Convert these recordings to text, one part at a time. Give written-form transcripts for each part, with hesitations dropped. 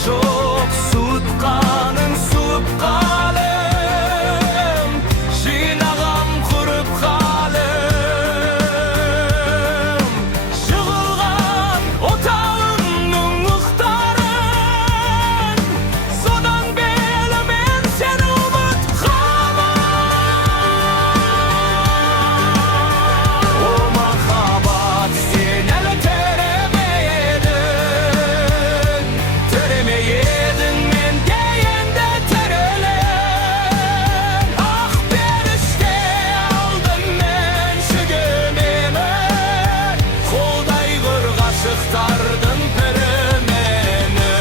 жоқ суытқаның суып қалым, жинағам құрып қалым, жығылған отауымның мұқтарын, содан бері мен сені ұмытқамын. О махаббат, сен әлі теремедің, мен дейінді тірілім. Ақ періште алдым мен шүгемемін, қолдай құр ғашықтардың пірі мені.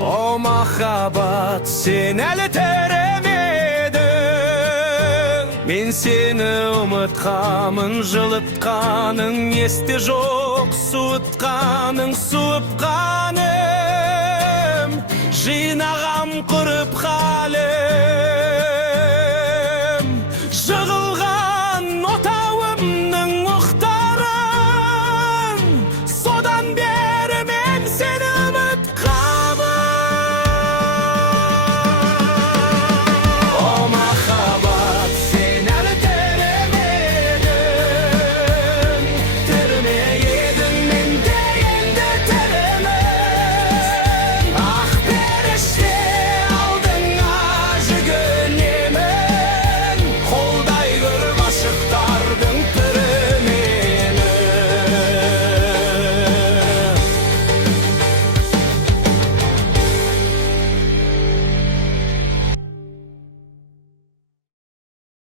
О махаббат, сен әлі теремедің, мен сені ұмытқамын. Жылытқаның есте жоқ, суытқаның суып қаным, жинағам құрып қалым.